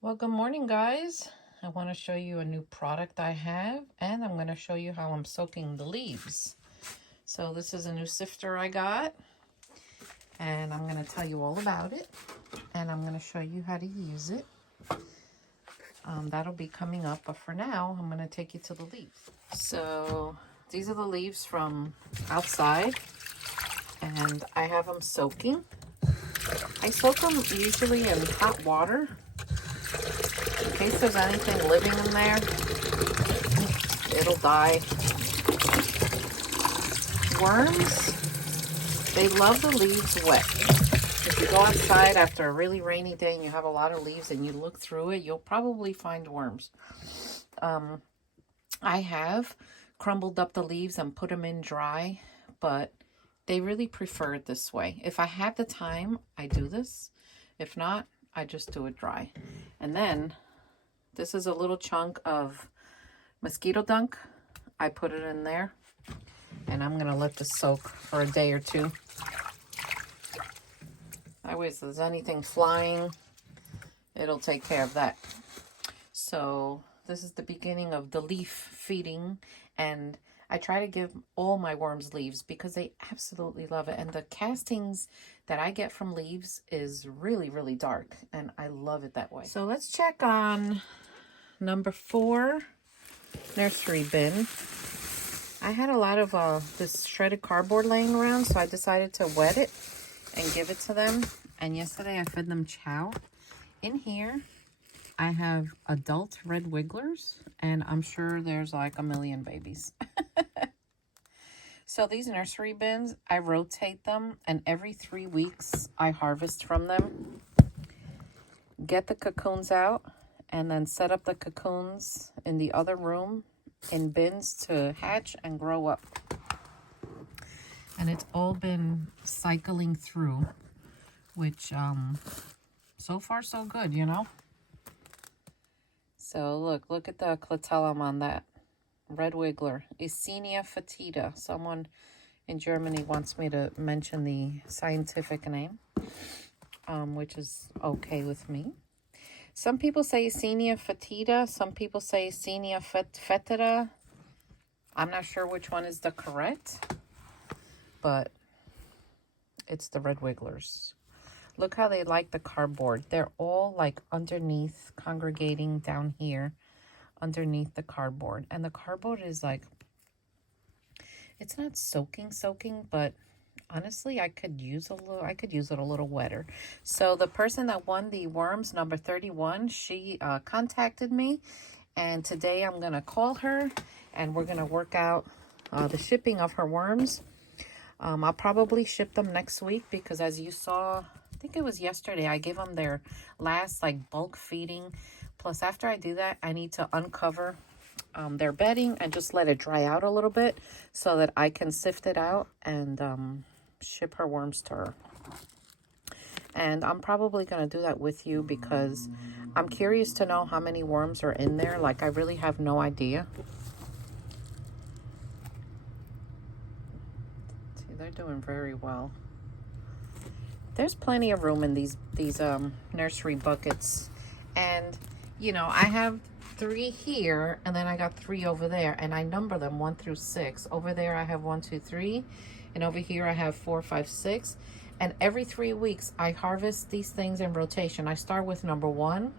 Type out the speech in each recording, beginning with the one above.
Well, good morning, guys. I want to show you a new product I have, and I'm going to show you how I'm soaking the leaves. So this is a new sifter I got, and I'm going to tell you all about it, and I'm going to show you how to use it. That'll be coming up, but for now, I'm going to take you to the leaves. So these are the leaves from outside, and I have them soaking. I soak them usually in hot water. In case there's anything living in there, it'll die. Worms, they love the leaves wet. If you go outside after a really rainy day and you have a lot of leaves and you look through it, you'll probably find worms. I have crumbled up the leaves and put them in dry, but they really prefer it this way. If I have the time, I do this. If not, I just do it dry. And then this is a little chunk of mosquito dunk. I put it in there, and I'm gonna let this soak for a day or two. That way, if there's anything flying, it'll take care of that. So this is the beginning of the leaf feeding, and I try to give all my worms leaves because they absolutely love it. And the castings that I get from leaves is really, really dark, and I love it that way. So let's check on number 4 nursery bin. I had a lot of this shredded cardboard laying around, so I decided to wet it and give it to them. And yesterday I fed them chow. In here, I have adult red wigglers, and I'm sure there's like a million babies. So these nursery bins, I rotate them, and every 3 weeks I harvest from them. Get the cocoons out, and then set up the cocoons in the other room in bins to hatch and grow up. And it's all been cycling through, which so far so good, you know. So look at the clitellum on that red wiggler, Eisenia foetida. Someone in Germany wants me to mention the scientific name, which is okay with me. Some people say Eisenia foetida. Some people say Eisenia foetida. I'm not sure which one is the correct, but it's the red wigglers. Look how they like the cardboard. They're all like underneath, congregating down here underneath the cardboard. And the cardboard is like, it's not soaking, but honestly, I could use it a little wetter. So the person that won the worms, number 31, she contacted me, and today I'm gonna call her and we're gonna work out the shipping of her worms. I'll probably ship them next week because, as you saw, I think it was yesterday, I gave them their last like bulk feeding. Plus, after I do that, I need to uncover their bedding and just let it dry out a little bit so that I can sift it out and ship her worms to her. And I'm probably going to do that with you because I'm curious to know how many worms are in there. Like, I really have no idea. See, they're doing very well. There's plenty of room in these nursery buckets. And, you know, I have 3 here, and then I got 3 over there, and I number them 1 through 6. Over there I have 1, 2, 3, and over here I have 4, 5, 6. And every 3 weeks I harvest these things in rotation. I start with number 1,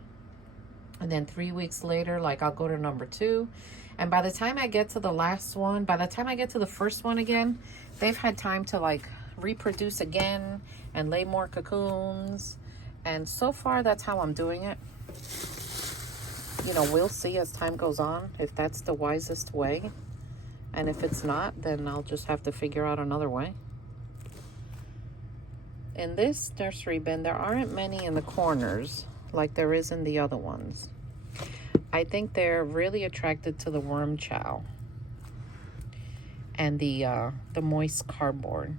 and then 3 weeks later, like, I'll go to number 2. And by the time I get to the last one, by the time I get to the first one again, they've had time to like reproduce again and lay more cocoons. And so far, that's how I'm doing it. You know, we'll see as time goes on if that's the wisest way. And if it's not, then I'll just have to figure out another way. In this nursery bin, there aren't many in the corners like there is in the other ones. I think they're really attracted to the worm chow and the moist cardboard.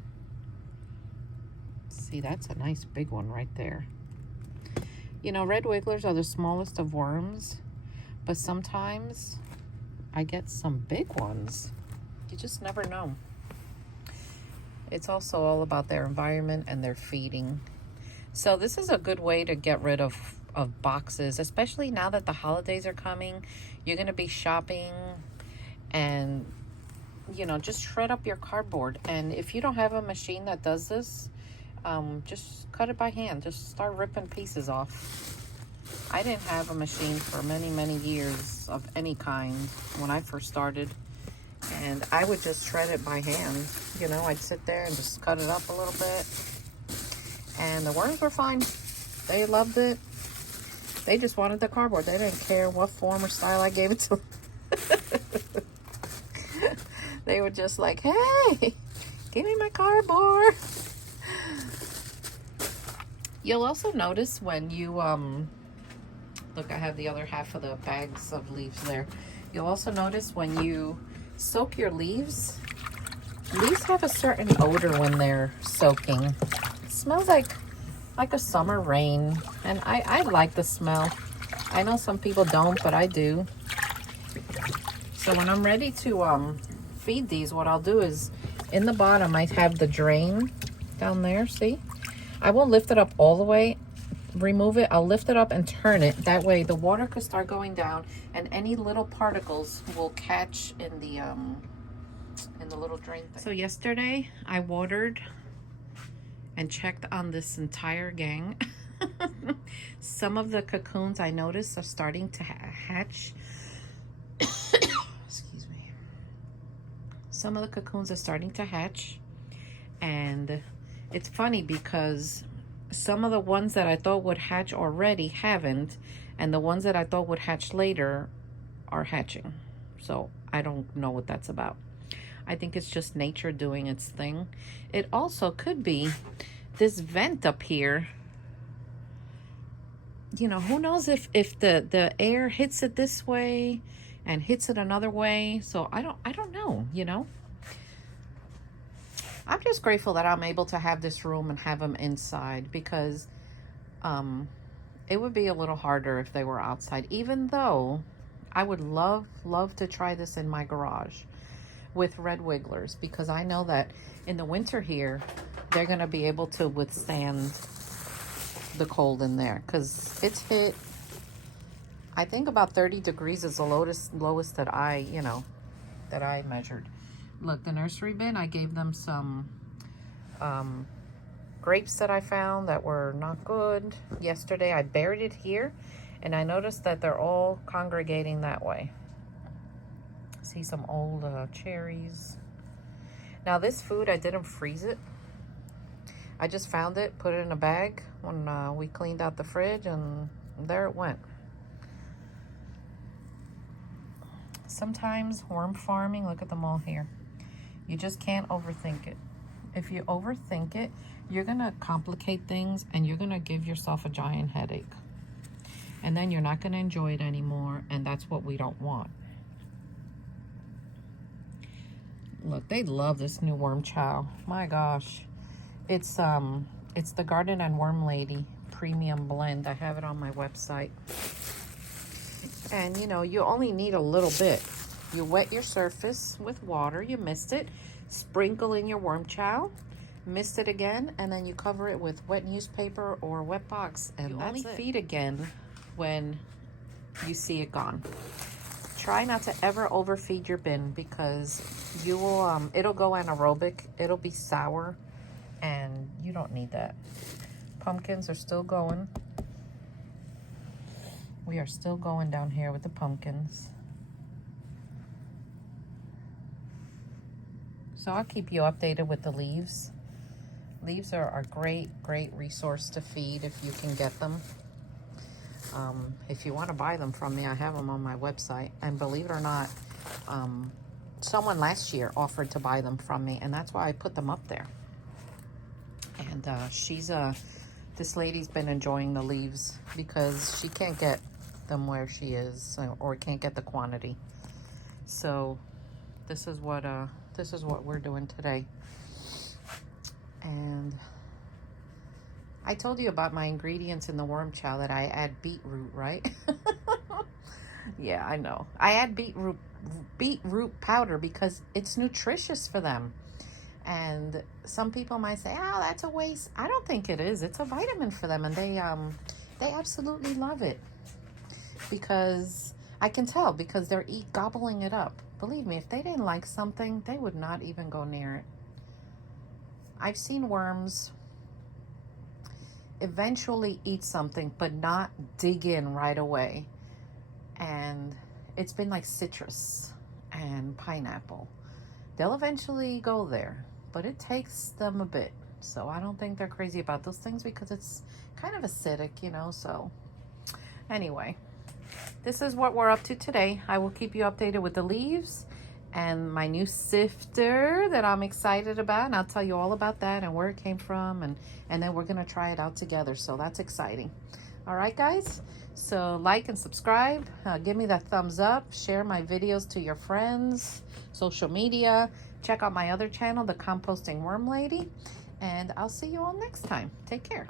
See, that's a nice big one right there. You know, red wigglers are the smallest of worms, but sometimes I get some big ones. You just never know. It's also all about their environment and their feeding. So this is a good way to get rid of of boxes, especially now that the holidays are coming. You're going to be shopping, and you know, just shred up your cardboard. And if you don't have a machine that does this, just cut it by hand. Just start ripping pieces off. I didn't have a machine for many years of any kind when I first started, and I would just shred it by hand. You know, I'd sit there and just cut it up a little bit, and the worms were fine. They loved it. They just wanted the cardboard. They didn't care what form or style I gave it to them. They were just like, hey, give me my cardboard. You'll also notice when you, look, I have the other half of the bags of leaves there. You'll also notice when you soak your leaves, leaves have a certain odor when they're soaking. It smells like a summer rain, and I like the smell. I know some people don't, but I do. So when I'm ready to feed these, what I'll do is in the bottom I have the drain down there. See, I won't lift it up all the way, remove it. I'll lift it up and turn it. That way the water could start going down, and any little particles will catch in the little drain thing. So yesterday I watered and checked on this entire gang. Some of the cocoons I noticed are starting to hatch. Excuse me. Some of the cocoons are starting to hatch, and it's funny because some of the ones that I thought would hatch already haven't, and the ones that I thought would hatch later are hatching. So I don't know what that's about. I think it's just nature doing its thing. It also could be this vent up here. You know, who knows if the air hits it this way and hits it another way. So I don't know, you know. I'm just grateful that I'm able to have this room and have them inside, because it would be a little harder if they were outside, even though I would love to try this in my garage with red wigglers, because I know that in the winter here they're going to be able to withstand the cold in there, because it's hit, I think about 30 degrees is the lowest that I measured. Look, the nursery bin, I gave them some grapes that I found that were not good yesterday. I buried it here, and I noticed that they're all congregating that way. See some old cherries. Now this food, I didn't freeze it. I just found it, put it in a bag when we cleaned out the fridge, and there it went. Sometimes worm farming, look at them all here. You just can't overthink it. If you overthink it, you're gonna complicate things, and you're gonna give yourself a giant headache. And then you're not gonna enjoy it anymore, and that's what we don't want. Look, they love this new worm chow. My gosh. It's the Garden and Worm Lady premium blend. I have it on my website. And you know, you only need a little bit. You wet your surface with water, you mist it, sprinkle in your worm chow, mist it again, and then you cover it with wet newspaper or wet box, and you only feed again when you see it gone. Try not to ever overfeed your bin, because you will it'll go anaerobic, it'll be sour, and you don't need that. Pumpkins are still going. We are still going down here with the pumpkins. So I'll keep you updated with the leaves. Leaves are a great resource to feed if you can get them. If you want to buy them from me, I have them on my website. And believe it or not, someone last year offered to buy them from me, and that's why I put them up there. And this lady's been enjoying the leaves because she can't get them where she is, or can't get the quantity. So this is what we're doing today. And I told you about my ingredients in the worm chow, that I add beetroot, right? Yeah, I know. I add beetroot powder because it's nutritious for them. And some people might say, oh, that's a waste. I don't think it is. It's a vitamin for them. And they absolutely love it. Because I can tell, because they're gobbling it up. Believe me, if they didn't like something, they would not even go near it. I've seen worms eventually eat something, but not dig in right away. And it's been like citrus and pineapple. They'll eventually go there, but it takes them a bit. So I don't think they're crazy about those things because it's kind of acidic, you know. So anyway, this is what we're up to today. I will keep you updated with the leaves and my new sifter that I'm excited about, and I'll tell you all about that and where it came from, and then we're gonna try it out together. So that's exciting. All right, guys, so like and subscribe, give me that thumbs up, share my videos to your friends, social media, check out my other channel, The Composting Worm Lady, and I'll see you all next time. Take care.